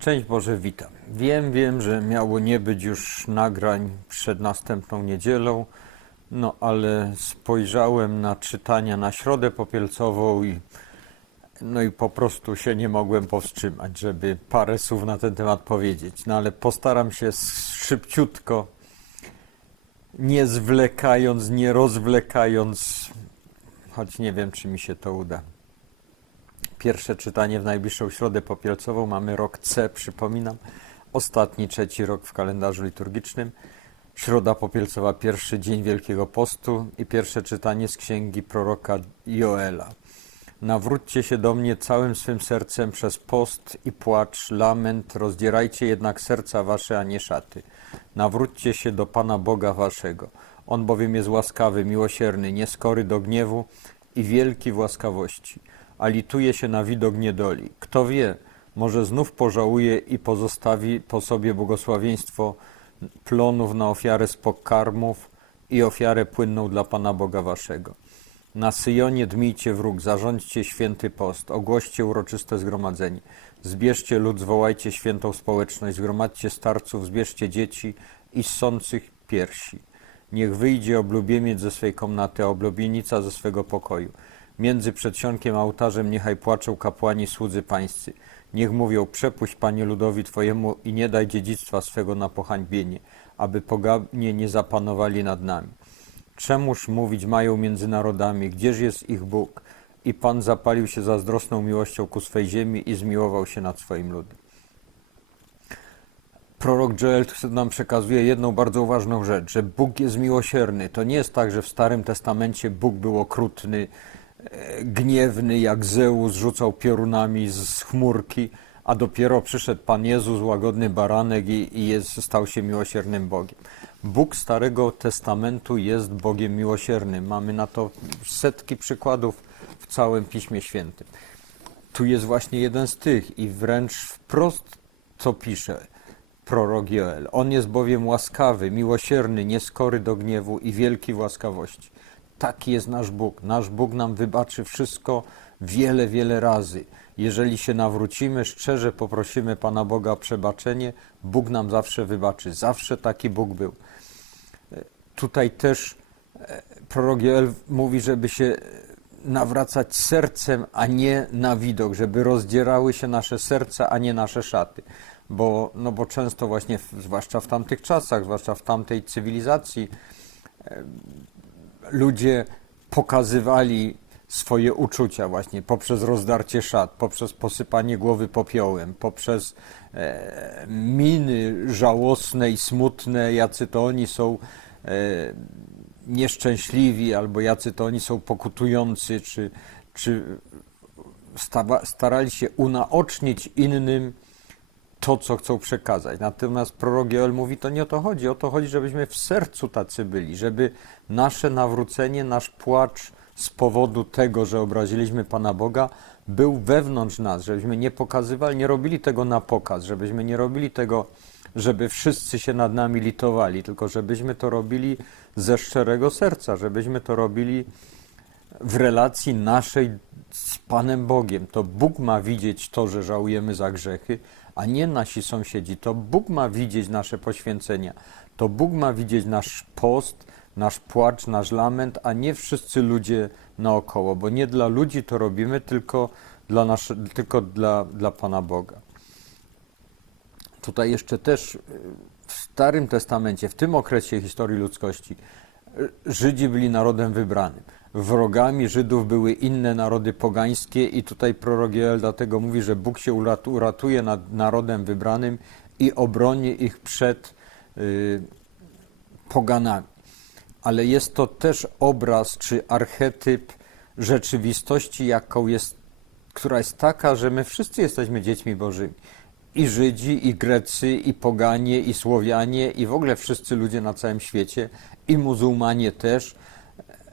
Szczęść Boże, witam. Wiem, wiem, że miało nie być już nagrań przed następną niedzielą, no ale spojrzałem na czytania na środę popielcową i no i po prostu się nie mogłem powstrzymać, żeby parę słów na ten temat powiedzieć. No ale postaram się szybciutko, nie zwlekając, nie rozwlekając, choć nie wiem, czy mi się to uda. Pierwsze czytanie w najbliższą środę popielcową. Mamy rok C, przypominam. Ostatni, trzeci rok w kalendarzu liturgicznym. Środa popielcowa, pierwszy dzień Wielkiego Postu i pierwsze czytanie z księgi proroka Joela. Nawróćcie się do mnie całym swym sercem przez post i płacz, lament, rozdzierajcie jednak serca wasze, a nie szaty. Nawróćcie się do Pana Boga waszego. On bowiem jest łaskawy, miłosierny, nieskory do gniewu i wielki w łaskawości a lituje się na widok niedoli. Kto wie, może znów pożałuje i pozostawi po sobie błogosławieństwo plonów na ofiarę z pokarmów i ofiarę płynną dla Pana Boga Waszego. Na Syjonie dmijcie wróg, zarządźcie święty post, ogłoście uroczyste zgromadzenie. Zbierzcie lud, zwołajcie świętą społeczność, zgromadźcie starców, zbierzcie dzieci i ssących piersi. Niech wyjdzie oblubieniec ze swej komnaty, a oblubienica ze swego pokoju. Między przedsionkiem a ołtarzem niechaj płaczą kapłani słudzy pańscy. Niech mówią, przepuść Panie ludowi Twojemu i nie daj dziedzictwa swego na pohańbienie, aby poganie nie zapanowali nad nami. Czemuż mówić mają między narodami, gdzież jest ich Bóg? I Pan zapalił się zazdrosną miłością ku swej ziemi i zmiłował się nad swoim ludem. Prorok Joel nam przekazuje jedną bardzo ważną rzecz, że Bóg jest miłosierny. To nie jest tak, że w Starym Testamencie Bóg był okrutny, gniewny jak Zeus rzucał piorunami z chmurki, a dopiero przyszedł Pan Jezus, łagodny baranek i, i jest, stał się miłosiernym Bogiem. Bóg Starego Testamentu jest Bogiem miłosiernym. Mamy na to setki przykładów w całym Piśmie Świętym. Tu jest właśnie jeden z tych i wręcz wprost to pisze prorok Joel. On jest bowiem łaskawy, miłosierny, nieskory do gniewu i wielki w łaskawości. Taki jest nasz Bóg. Nasz Bóg nam wybaczy wszystko wiele, wiele razy. Jeżeli się nawrócimy, szczerze poprosimy Pana Boga o przebaczenie, Bóg nam zawsze wybaczy. Zawsze taki Bóg był. Tutaj też e, prorok Joel mówi, żeby się nawracać sercem, a nie na widok, żeby rozdzierały się nasze serca, a nie nasze szaty. Bo, no bo często właśnie, zwłaszcza w tamtych czasach, zwłaszcza w tamtej cywilizacji, e, ludzie pokazywali swoje uczucia właśnie poprzez rozdarcie szat, poprzez posypanie głowy popiołem, poprzez e, miny żałosne i smutne, jacy to oni są e, nieszczęśliwi, albo jacy to oni są pokutujący, czy, czy starali się unaocznić innym to, co chcą przekazać. Natomiast prorok Joel mówi, to nie o to chodzi. O to chodzi, żebyśmy w sercu tacy byli, żeby nasze nawrócenie, nasz płacz z powodu tego, że obraziliśmy Pana Boga, był wewnątrz nas, żebyśmy nie pokazywali, nie robili tego na pokaz, żebyśmy nie robili tego, żeby wszyscy się nad nami litowali, tylko żebyśmy to robili ze szczerego serca, żebyśmy to robili w relacji naszej z Panem Bogiem. To Bóg ma widzieć to, że żałujemy za grzechy, a nie nasi sąsiedzi. To Bóg ma widzieć nasze poświęcenia. To Bóg ma widzieć nasz post, nasz płacz, nasz lament, a nie wszyscy ludzie naokoło, bo nie dla ludzi to robimy, tylko dla, nasze, tylko dla, dla Pana Boga. Tutaj jeszcze też y, w Starym Testamencie, w tym okresie historii ludzkości, y, Żydzi byli narodem wybranym wrogami Żydów były inne narody pogańskie i tutaj prorok Joel dlatego mówi, że Bóg się uratuje nad narodem wybranym i obroni ich przed y, poganami. Ale jest to też obraz czy archetyp rzeczywistości, jaką jest, która jest taka, że my wszyscy jesteśmy dziećmi Bożymi. I Żydzi, i Grecy, i Poganie, i Słowianie, i w ogóle wszyscy ludzie na całym świecie, i muzułmanie też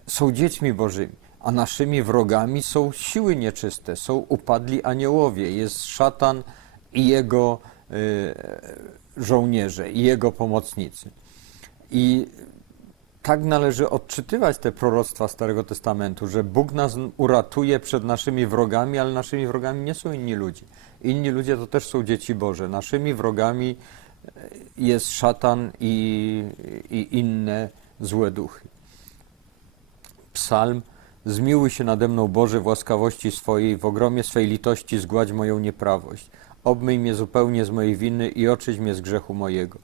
są dziećmi Bożymi, a naszymi wrogami są siły nieczyste, są upadli aniołowie, jest szatan i jego y, żołnierze, i jego pomocnicy. I tak należy odczytywać te proroctwa Starego Testamentu, że Bóg nas uratuje przed naszymi wrogami, ale naszymi wrogami nie są inni ludzie. Inni ludzie to też są dzieci Boże. Naszymi wrogami e, jest szatan i, i inne złe duchy. Psalm Zmiłuj się nade mną, Boże, w łaskawości swojej, w ogromie swej litości zgładź moją nieprawość. Obmyj mnie zupełnie z mojej winy i oczyść mnie z grzechu mojego.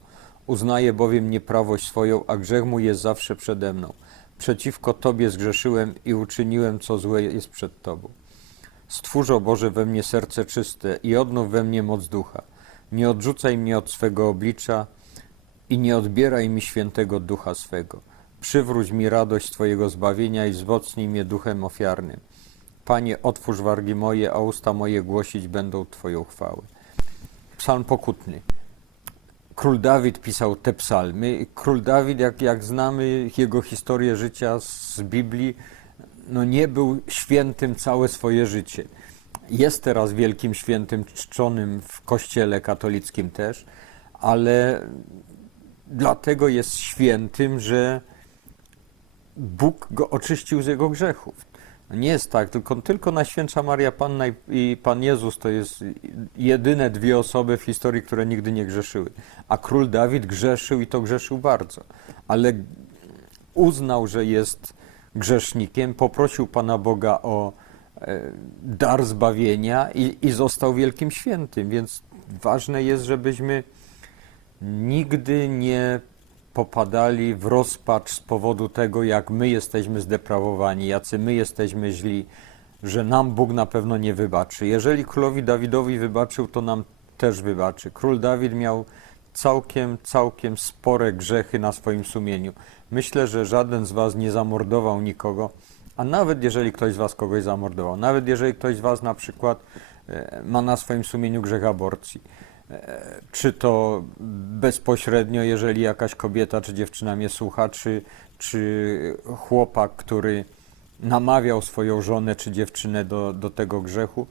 Uznaję bowiem nieprawość swoją, a grzech mój jest zawsze przede mną. Przeciwko Tobie zgrzeszyłem i uczyniłem, co złe jest przed Tobą. Stwórz, o Boże, we mnie serce czyste i odnów we mnie moc ducha. Nie odrzucaj mnie od swego oblicza i nie odbieraj mi świętego ducha swego. Przywróć mi radość Twojego zbawienia i wzmocnij mnie duchem ofiarnym. Panie, otwórz wargi moje, a usta moje głosić będą Twoją chwałę. Psalm pokutny. Król Dawid pisał te psalmy. Król Dawid, jak, jak znamy jego historię życia z Biblii, no nie był świętym całe swoje życie. Jest teraz wielkim świętym, czczonym w kościele katolickim też, ale dlatego jest świętym, że Bóg go oczyścił z jego grzechów. Nie jest tak, tylko, tylko Najświętsza Maria Panna i, i Pan Jezus to jest jedyne dwie osoby w historii, które nigdy nie grzeszyły. A król Dawid grzeszył i to grzeszył bardzo, ale uznał, że jest grzesznikiem, poprosił Pana Boga o e, dar zbawienia i, i został wielkim świętym, więc ważne jest, żebyśmy nigdy nie popadali w rozpacz z powodu tego, jak my jesteśmy zdeprawowani, jacy my jesteśmy źli, że nam Bóg na pewno nie wybaczy. Jeżeli królowi Dawidowi wybaczył, to nam też wybaczy. Król Dawid miał całkiem, całkiem spore grzechy na swoim sumieniu. Myślę, że żaden z Was nie zamordował nikogo, a nawet jeżeli ktoś z Was kogoś zamordował, nawet jeżeli ktoś z Was na przykład e, ma na swoim sumieniu grzech aborcji, czy to bezpośrednio, jeżeli jakaś kobieta czy dziewczyna mnie słucha, czy, czy chłopak, który namawiał swoją żonę czy dziewczynę do, do tego grzechu,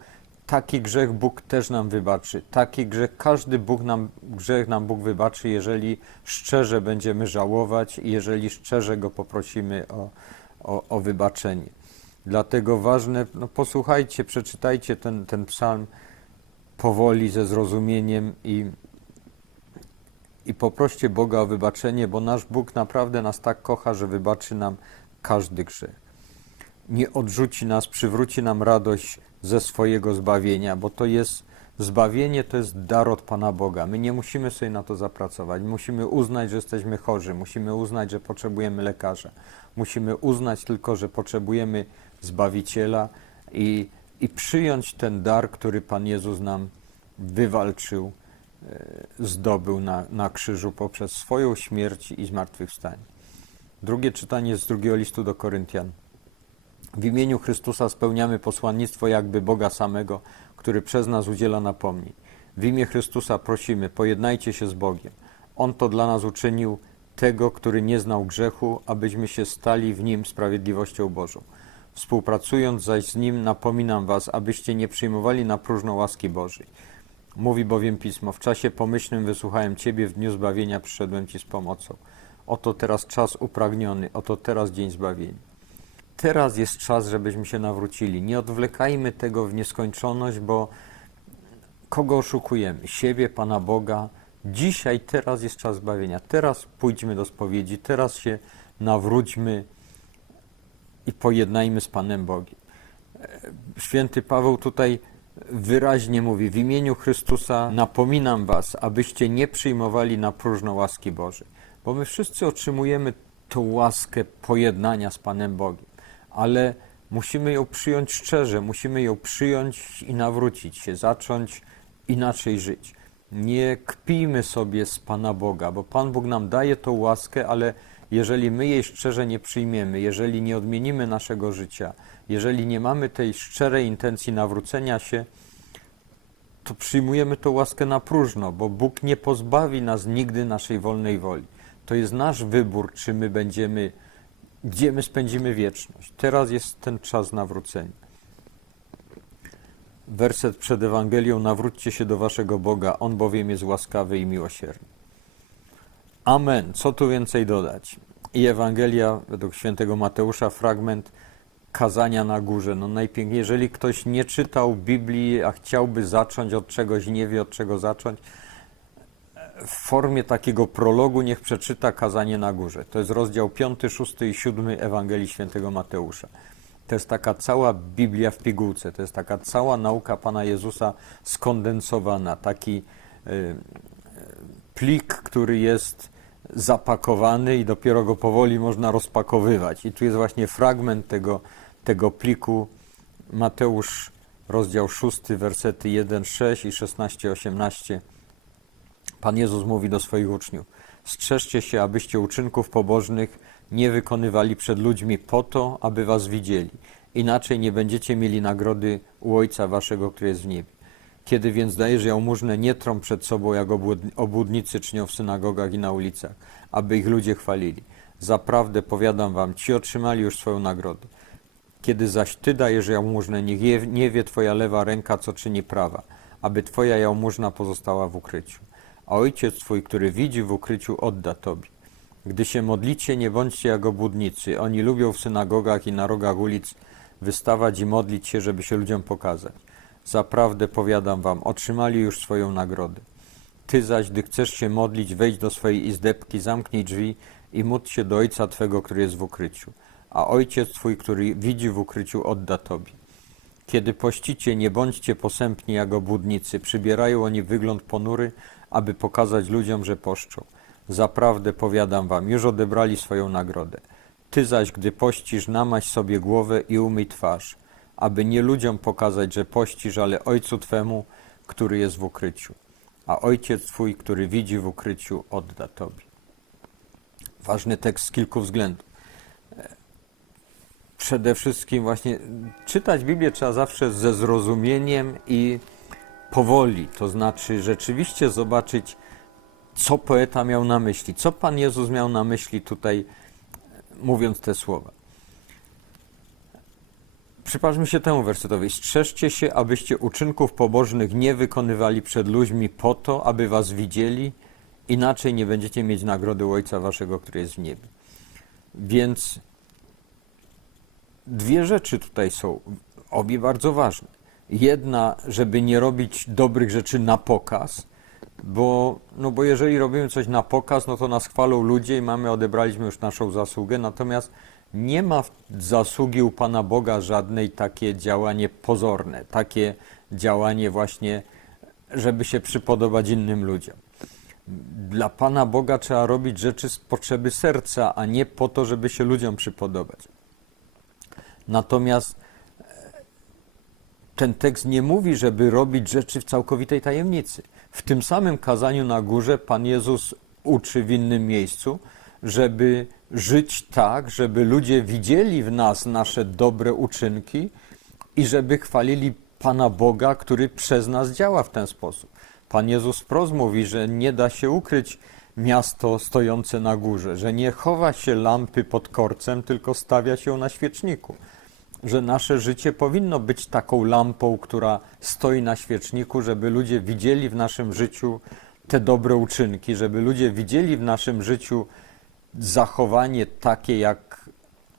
taki grzech Bóg też nam wybaczy. Taki grzech, każdy Bóg nam, grzech nam Bóg wybaczy, jeżeli szczerze będziemy żałować i jeżeli szczerze Go poprosimy o, o, o wybaczenie. Dlatego ważne, no posłuchajcie, przeczytajcie ten, ten psalm powoli, ze zrozumieniem i, i poproście Boga o wybaczenie, bo nasz Bóg naprawdę nas tak kocha, że wybaczy nam każdy grzech. Nie odrzuci nas, przywróci nam radość ze swojego zbawienia, bo to jest zbawienie, to jest dar od Pana Boga. My nie musimy sobie na to zapracować. Musimy uznać, że jesteśmy chorzy, musimy uznać, że potrzebujemy lekarza. Musimy uznać tylko, że potrzebujemy Zbawiciela i, i przyjąć ten dar, który Pan Jezus nam wywalczył, e, zdobył na, na krzyżu poprzez swoją śmierć i zmartwychwstanie. Drugie czytanie z drugiego listu do Koryntian. W imieniu Chrystusa spełniamy posłannictwo jakby Boga samego, który przez nas udziela napomnień. W imię Chrystusa prosimy, pojednajcie się z Bogiem. On to dla nas uczynił, tego, który nie znał grzechu, abyśmy się stali w nim sprawiedliwością Bożą. Współpracując zaś z nim, napominam was, abyście nie przyjmowali na próżno łaski Bożej. Mówi bowiem Pismo, w czasie pomyślnym wysłuchałem Ciebie, w dniu zbawienia przyszedłem Ci z pomocą. Oto teraz czas upragniony, oto teraz dzień zbawienia. Teraz jest czas, żebyśmy się nawrócili. Nie odwlekajmy tego w nieskończoność, bo kogo oszukujemy? Siebie, Pana Boga. Dzisiaj, teraz jest czas zbawienia. Teraz pójdźmy do spowiedzi, teraz się nawróćmy i pojednajmy z Panem Bogiem. Święty Paweł tutaj wyraźnie mówi: W imieniu Chrystusa napominam Was, abyście nie przyjmowali na próżno łaski Bożej, bo my wszyscy otrzymujemy tą łaskę pojednania z Panem Bogiem ale musimy ją przyjąć szczerze, musimy ją przyjąć i nawrócić się, zacząć inaczej żyć. Nie kpijmy sobie z Pana Boga, bo Pan Bóg nam daje tą łaskę, ale jeżeli my jej szczerze nie przyjmiemy, jeżeli nie odmienimy naszego życia, jeżeli nie mamy tej szczerej intencji nawrócenia się, to przyjmujemy tą łaskę na próżno, bo Bóg nie pozbawi nas nigdy naszej wolnej woli. To jest nasz wybór, czy my będziemy gdzie my spędzimy wieczność. Teraz jest ten czas nawrócenia. Werset przed Ewangelią: Nawróćcie się do waszego Boga, on bowiem jest łaskawy i miłosierny. Amen. Co tu więcej dodać? i Ewangelia według świętego Mateusza, fragment kazania na górze. No najpiękniej, jeżeli ktoś nie czytał Biblii, a chciałby zacząć od czegoś, nie wie od czego zacząć, w formie takiego prologu niech przeczyta kazanie na górze. To jest rozdział 5, 6 i 7 Ewangelii świętego Mateusza. To jest taka cała Biblia w pigułce, to jest taka cała nauka Pana Jezusa skondensowana, taki y, plik, który jest zapakowany i dopiero go powoli można rozpakowywać. I tu jest właśnie fragment tego, tego pliku Mateusz, rozdział 6, wersety 1, 6 i 16, 18. Pan Jezus mówi do swoich uczniów: Strzeżcie się, abyście uczynków pobożnych nie wykonywali przed ludźmi po to, aby was widzieli. Inaczej nie będziecie mieli nagrody u Ojca waszego, który jest w niebie. Kiedy więc dajesz jałmużnę, nie trą przed sobą, jak obłud- obłudnicy czynią w synagogach i na ulicach, aby ich ludzie chwalili. Zaprawdę powiadam wam, ci otrzymali już swoją nagrodę. Kiedy zaś ty dajesz jałmużnę, niech nie wie twoja lewa ręka, co czyni prawa, aby twoja jałmużna pozostała w ukryciu. A ojciec twój, który widzi w ukryciu, odda tobie. Gdy się modlicie, nie bądźcie jak obłudnicy. Oni lubią w synagogach i na rogach ulic wystawać i modlić się, żeby się ludziom pokazać. Zaprawdę powiadam wam, otrzymali już swoją nagrodę. Ty zaś, gdy chcesz się modlić, wejdź do swojej izdebki, zamknij drzwi i módl się do Ojca Twego, który jest w ukryciu. A Ojciec Twój, który widzi w ukryciu, odda Tobie. Kiedy pościcie, nie bądźcie posępni jak obłudnicy. Przybierają oni wygląd ponury, aby pokazać ludziom, że poszczą. Zaprawdę powiadam wam, już odebrali swoją nagrodę. Ty zaś, gdy pościsz, namaś sobie głowę i umyj twarz, aby nie ludziom pokazać, że pościsz, ale Ojcu Twemu, który jest w ukryciu. A Ojciec Twój, który widzi w ukryciu, odda Tobie. Ważny tekst z kilku względów. Przede wszystkim właśnie czytać Biblię trzeba zawsze ze zrozumieniem i powoli, to znaczy rzeczywiście zobaczyć, co poeta miał na myśli, co Pan Jezus miał na myśli tutaj, mówiąc te słowa. Przypatrzmy się temu wersetowi. Strzeżcie się, abyście uczynków pobożnych nie wykonywali przed ludźmi po to, aby was widzieli, inaczej nie będziecie mieć nagrody Ojca Waszego, który jest w niebie. Więc dwie rzeczy tutaj są, obie bardzo ważne. Jedna, żeby nie robić dobrych rzeczy na pokaz, bo, no bo jeżeli robimy coś na pokaz, no to nas chwalą ludzie i mamy, odebraliśmy już naszą zasługę, natomiast nie ma zasługi u Pana Boga żadnej takie działanie pozorne, takie działanie właśnie, żeby się przypodobać innym ludziom. Dla Pana Boga trzeba robić rzeczy z potrzeby serca, a nie po to, żeby się ludziom przypodobać. Natomiast e, ten tekst nie mówi, żeby robić rzeczy w całkowitej tajemnicy. W tym samym kazaniu na górze Pan Jezus uczy w innym miejscu, żeby żyć tak, żeby ludzie widzieli w nas nasze dobre uczynki i żeby chwalili Pana Boga, który przez nas działa w ten sposób. Pan Jezus wprost mówi, że nie da się ukryć miasto stojące na górze, że nie chowa się lampy pod korcem, tylko stawia się na świeczniku że nasze życie powinno być taką lampą, która stoi na świeczniku, żeby ludzie widzieli w naszym życiu te dobre uczynki, żeby ludzie widzieli w naszym życiu zachowanie takie, jak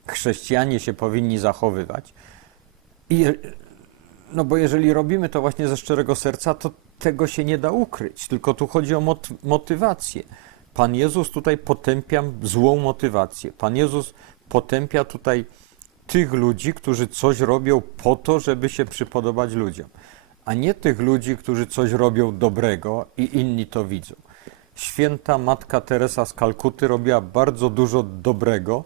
chrześcijanie się powinni zachowywać. I no bo jeżeli robimy to właśnie ze szczerego serca, to tego się nie da ukryć, tylko tu chodzi o mot motywację. Pan Jezus tutaj potępia złą motywację. Pan Jezus potępia tutaj tych ludzi, którzy coś robią po to, żeby się przypodobać ludziom, a nie tych ludzi, którzy coś robią dobrego i inni to widzą. Święta Matka Teresa z Kalkuty robiła bardzo dużo dobrego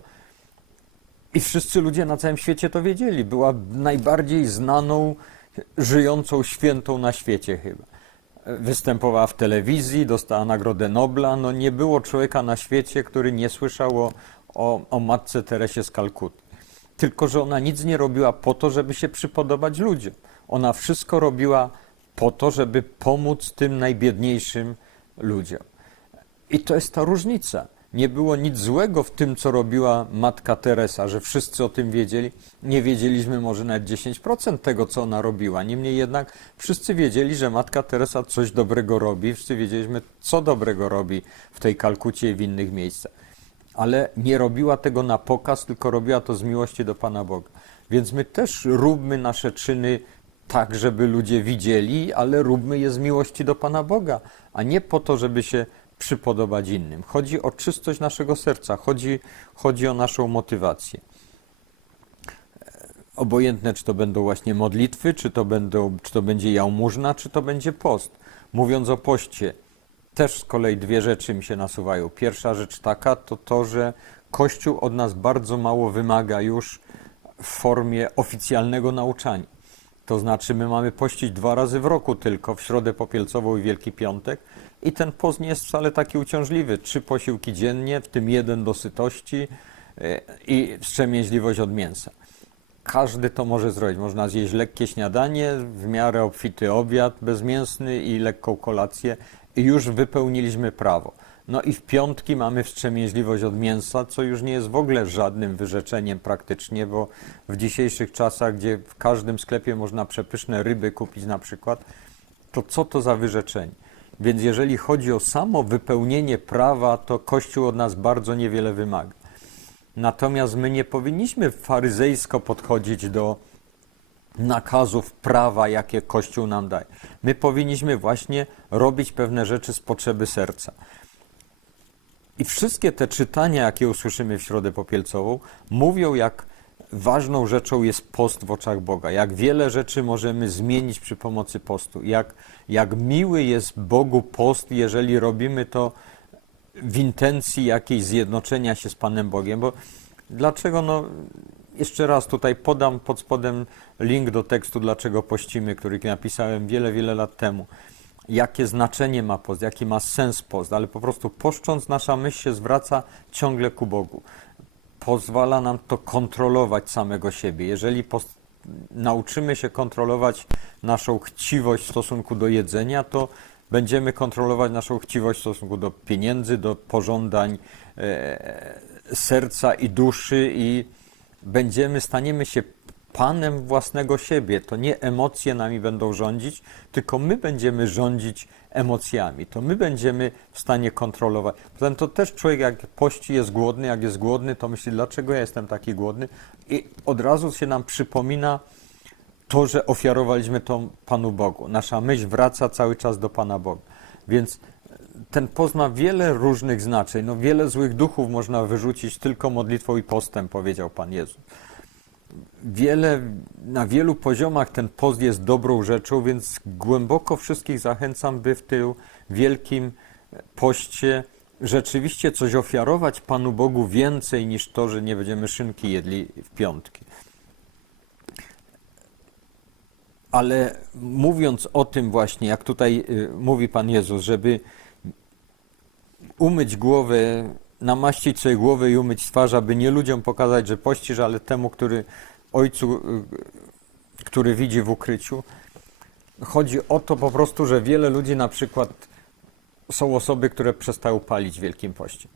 i wszyscy ludzie na całym świecie to wiedzieli. Była najbardziej znaną, żyjącą świętą na świecie chyba. Występowała w telewizji, dostała Nagrodę Nobla. No nie było człowieka na świecie, który nie słyszał o, o, o Matce Teresie z Kalkuty. Tylko, że ona nic nie robiła po to, żeby się przypodobać ludziom. Ona wszystko robiła po to, żeby pomóc tym najbiedniejszym ludziom. I to jest ta różnica. Nie było nic złego w tym, co robiła matka Teresa, że wszyscy o tym wiedzieli. Nie wiedzieliśmy może nawet 10% tego, co ona robiła. Niemniej jednak wszyscy wiedzieli, że matka Teresa coś dobrego robi. Wszyscy wiedzieliśmy, co dobrego robi w tej Kalkucie i w innych miejscach. ale nie robiła tego na pokaz, tylko robiła to z miłości do Pana Boga. Więc my też róbmy nasze czyny tak, żeby ludzie widzieli, ale róbmy je z miłości do Pana Boga, a nie po to, żeby się przypodobać innym. Chodzi o czystość naszego serca, chodzi, chodzi o naszą motywację. Obojętne, czy to będą właśnie modlitwy, czy to, będą, czy to będzie jałmużna, czy to będzie post. Mówiąc o poście, też z kolei dwie rzeczy mi się nasuwają. Pierwsza rzecz taka to to, że Kościół od nas bardzo mało wymaga już w formie oficjalnego nauczania. To znaczy, my mamy pościć dwa razy w roku tylko, w środę popielcową i Wielki Piątek. I ten post nie jest wcale taki uciążliwy. Trzy posiłki dziennie, w tym jeden do sytości e, i wstrzemięźliwość od mięsa. Każdy to może zrobić. Można zjeść lekkie śniadanie, w miarę obfity obiad bezmięsny i lekką kolację i już wypełniliśmy prawo. No i w piątki mamy wstrzemięźliwość od mięsa, co już nie jest w ogóle żadnym wyrzeczeniem praktycznie, bo w dzisiejszych czasach, gdzie w każdym sklepie można przepyszne ryby kupić na przykład, to co to za wyrzeczenie? Więc jeżeli chodzi o samo wypełnienie prawa, to Kościół od nas bardzo niewiele wymaga. Natomiast my nie powinniśmy faryzejsko podchodzić do nakazów prawa, jakie Kościół nam daje. My powinniśmy właśnie robić pewne rzeczy z potrzeby serca. I wszystkie te czytania, jakie usłyszymy w Środę Popielcową, mówią, jak ważną rzeczą jest post w oczach Boga, jak wiele rzeczy możemy zmienić przy pomocy postu, jak, jak miły jest Bogu post, jeżeli robimy to w intencji jakiejś zjednoczenia się z Panem Bogiem, bo dlaczego, no, jeszcze raz tutaj podam pod spodem link do tekstu, dlaczego pościmy, który napisałem wiele, wiele lat temu. Jakie znaczenie ma post, jaki ma sens post, ale po prostu poszcząc nasza myśl się zwraca ciągle ku Bogu. Pozwala nam to kontrolować samego siebie. Jeżeli post, nauczymy się kontrolować naszą chciwość w stosunku do jedzenia, to będziemy kontrolować naszą chciwość w stosunku do pieniędzy, do pożądań e, serca i duszy i będziemy, staniemy się panem własnego siebie. To nie emocje nami będą rządzić, tylko my będziemy rządzić emocjami. To my będziemy w stanie kontrolować. Potem to też człowiek, jak pości, jest głodny, jak jest głodny, to myśli, dlaczego ja jestem taki głodny? I od razu się nam przypomina to, że ofiarowaliśmy to Panu Bogu. Nasza myśl wraca cały czas do Pana Boga. Więc ten post ma wiele różnych znaczeń. No, wiele złych duchów można wyrzucić tylko modlitwą i postem, powiedział Pan Jezus. Wiele, na wielu poziomach ten post jest dobrą rzeczą, więc głęboko wszystkich zachęcam, by w tym wielkim poście rzeczywiście coś ofiarować Panu Bogu więcej niż to, że nie będziemy szynki jedli w piątki. Ale mówiąc o tym właśnie, jak tutaj y, mówi Pan Jezus, żeby umyć głowę, namaścić sobie głowę i umyć twarz, aby nie ludziom pokazać, że pościsz, ale temu, który ojcu, y, który widzi w ukryciu. Chodzi o to po prostu, że wiele ludzi na przykład są osoby, które przestają palić w Wielkim Poście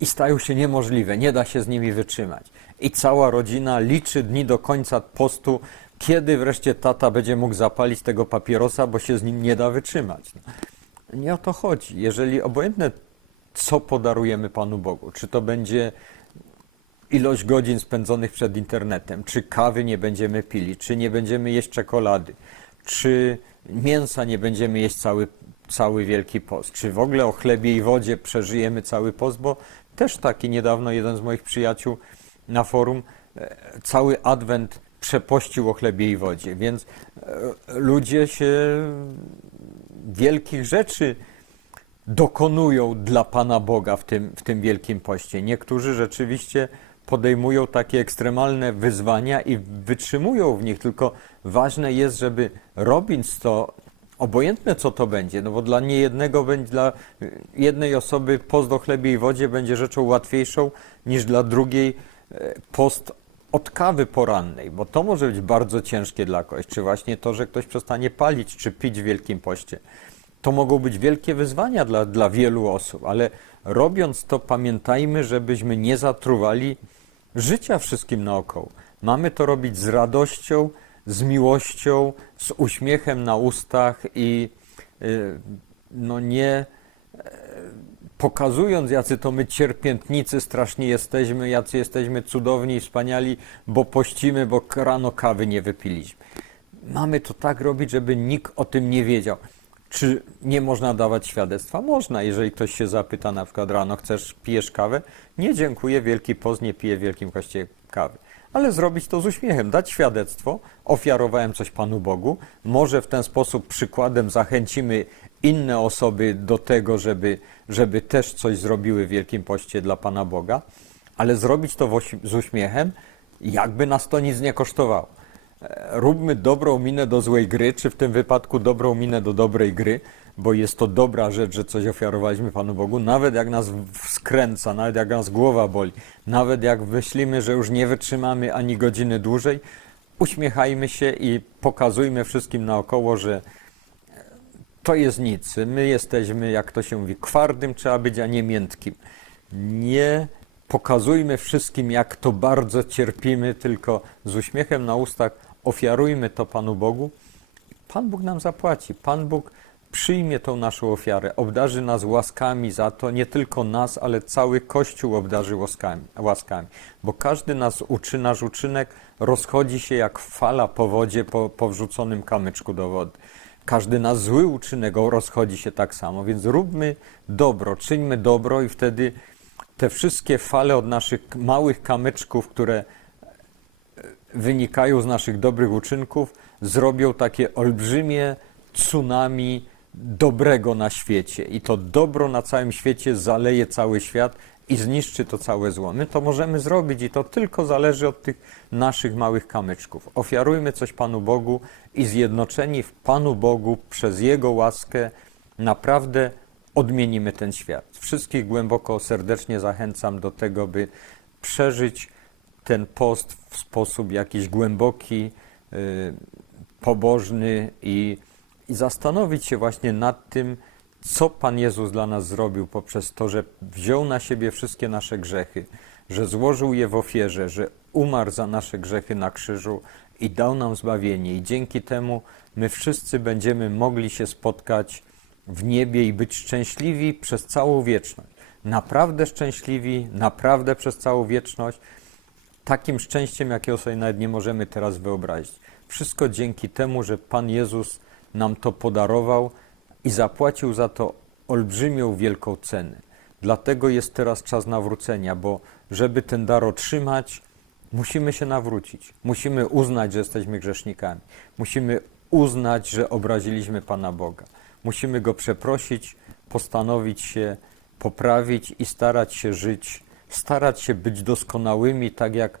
i stają się niemożliwe, nie da się z nimi wytrzymać. I cała rodzina liczy dni do końca postu, kiedy wreszcie tata będzie mógł zapalić tego papierosa, bo się z nim nie da wytrzymać. Nie o to chodzi. Jeżeli obojętne, co podarujemy Panu Bogu, czy to będzie ilość godzin spędzonych przed internetem, czy kawy nie będziemy pili, czy nie będziemy jeść czekolady, czy mięsa nie będziemy jeść cały, cały Wielki Post, czy w ogóle o chlebie i wodzie przeżyjemy cały post, bo też taki niedawno jeden z moich przyjaciół na forum e, cały adwent przepościł o chlebie i wodzie, więc e, ludzie się wielkich rzeczy dokonują dla Pana Boga w tym, w tym Wielkim Poście. Niektórzy rzeczywiście podejmują takie ekstremalne wyzwania i wytrzymują w nich, tylko ważne jest, żeby robiąc to, obojętne co to będzie, no bo dla niejednego, dla jednej osoby post o chlebie i wodzie będzie rzeczą łatwiejszą niż dla drugiej e, post od kawy porannej, bo to może być bardzo ciężkie dla kogoś, czy właśnie to, że ktoś przestanie palić, czy pić w Wielkim Poście. To mogą być wielkie wyzwania dla, dla wielu osób, ale robiąc to, pamiętajmy, żebyśmy nie zatruwali życia wszystkim naokoło. Mamy to robić z radością, z miłością, z uśmiechem na ustach i y, no nie, pokazując, jacy to my cierpiętnicy strasznie jesteśmy, jacy jesteśmy cudowni i wspaniali, bo pościmy, bo rano kawy nie wypiliśmy. Mamy to tak robić, żeby nikt o tym nie wiedział. Czy nie można dawać świadectwa? Można, jeżeli ktoś się zapyta na przykład rano, chcesz, pijesz kawę? Nie, dziękuję, Wielki Post nie pije w Wielkim Kościele kawy. Ale zrobić to z uśmiechem, dać świadectwo, ofiarowałem coś Panu Bogu, może w ten sposób przykładem zachęcimy inne osoby do tego, żeby, żeby też coś zrobiły w Wielkim Poście dla Pana Boga, ale zrobić to z uśmiechem, jakby nas to nic nie kosztowało. E, Róbmy dobrą minę do złej gry, czy w tym wypadku dobrą minę do dobrej gry, bo jest to dobra rzecz, że coś ofiarowaliśmy Panu Bogu, nawet jak nas skręca, nawet jak nas głowa boli, nawet jak myślimy, że już nie wytrzymamy ani godziny dłużej, uśmiechajmy się i pokazujmy wszystkim naokoło, że to jest nic. My jesteśmy, jak to się mówi, twardym trzeba być, a nie miętkim. Nie pokazujmy wszystkim, jak to bardzo cierpimy, tylko z uśmiechem na ustach ofiarujmy to Panu Bogu. Pan Bóg nam zapłaci. Pan Bóg przyjmie tą naszą ofiarę, obdarzy nas łaskami za to, nie tylko nas, ale cały Kościół obdarzy łaskami, łaskami. Bo każdy nas uczy, nasz uczynek rozchodzi się jak fala po wodzie po, po wrzuconym kamyczku do wody. Każdy nasz zły uczynek rozchodzi się tak samo, więc róbmy dobro, czyńmy dobro i wtedy te wszystkie fale od naszych małych kamyczków, które wynikają z naszych dobrych uczynków, zrobią takie olbrzymie tsunami dobrego na świecie. I to dobro na całym świecie zaleje cały świat i zniszczy to całe zło. My to możemy zrobić i to tylko zależy od tych naszych małych kamyczków. Ofiarujmy coś Panu Bogu i zjednoczeni w Panu Bogu przez Jego łaskę naprawdę odmienimy ten świat. Wszystkich głęboko, serdecznie zachęcam do tego, by przeżyć ten post w sposób jakiś głęboki, y, pobożny i, i zastanowić się właśnie nad tym, co Pan Jezus dla nas zrobił poprzez to, że wziął na siebie wszystkie nasze grzechy, że złożył je w ofierze, że umarł za nasze grzechy na krzyżu i dał nam zbawienie. I dzięki temu my wszyscy będziemy mogli się spotkać w niebie i być szczęśliwi przez całą wieczność. Naprawdę szczęśliwi, naprawdę przez całą wieczność, takim szczęściem, jakiego sobie nawet nie możemy teraz wyobrazić. Wszystko dzięki temu, że Pan Jezus nam to podarował i zapłacił za to olbrzymią, wielką cenę. Dlatego jest teraz czas nawrócenia, bo żeby ten dar otrzymać, musimy się nawrócić. Musimy uznać, że jesteśmy grzesznikami. Musimy uznać, że obraziliśmy Pana Boga. Musimy Go przeprosić, postanowić się poprawić i starać się żyć, starać się być doskonałymi, tak jak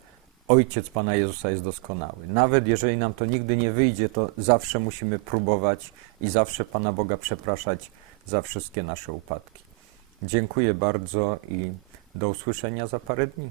Ojciec Pana Jezusa jest doskonały. Nawet jeżeli nam to nigdy nie wyjdzie, to zawsze musimy próbować i zawsze Pana Boga przepraszać za wszystkie nasze upadki. Dziękuję bardzo i do usłyszenia za parę dni.